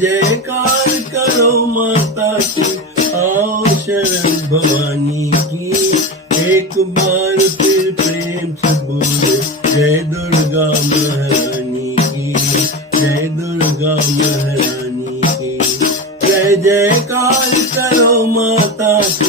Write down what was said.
जयकार करो माता की, आओ शरण भवानी की। एक बार फिर प्रेम से बोलो, जय दुर्गा महारानी की, जय दुर्गा महारानी की। जय जयकार करो माता की,